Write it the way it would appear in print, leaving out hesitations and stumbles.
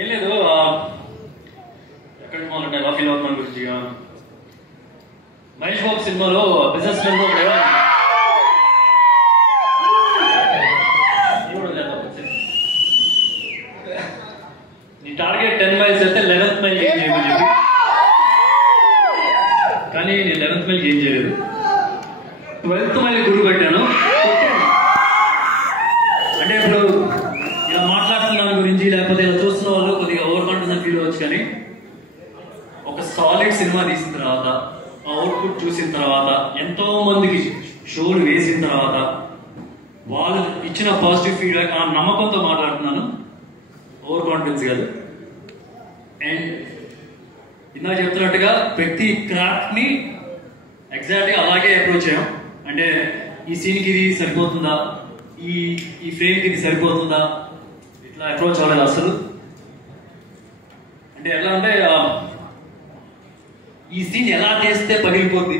ఏం లేదు, ఎక్కడికి మొదలంటే ఫీల్ అవుతున్నాను గురించి. మహేష్ బాబు సినిమాలో బిజినెస్ మెన్ నీ టార్గెట్ 10 మైల్స్ అయితే 11th మైల్ ఏం చేయమని చెప్పి, కానీ నేను 11th మైల్కి ఏం చేయలేదు. 12th మైల్ గుడి పెట్టాను. అంటే ఇప్పుడు ఇలా మాట్లాడుతున్న దాని గురించి లేకపోతే ఇలా చూస్తున్న వాళ్ళు కొద్దిగా ఓవర్ కాన్ఫిడెన్స్ ఫీల్ అవ్వచ్చు, కానీ ఒక సాలిడ్ సినిమా తీసిన తర్వాత, అవుట్పుట్ చూసిన తర్వాత, ఎంతో మందికి షోలు వేసిన తర్వాత వాళ్ళు ఇచ్చిన పాజిటివ్ ఫీడ్బ్యాక్, ఆ నమ్మకంతో మాట్లాడుతున్నాను, ఓవర్ కాన్ఫిడెన్స్ కాదు. అండ్ ఇందాక చెప్తున్నట్టుగా ప్రతి క్రాఫ్ట్ ని ఎగ్జాక్ట్ గా అలాగే అప్రోచ్ అయ్యాం. అంటే ఈ సీన్కి ఇది సరిపోతుందా, ఈ ఫ్రేమ్కి ఇది సరిపోతుందా, ఇట్లా అప్రోచ్ అవ్వలేదు అసలు. అంటే ఎలా అంటే ఈ సీన్ ఎలా చేస్తే పగిలిపోద్ది,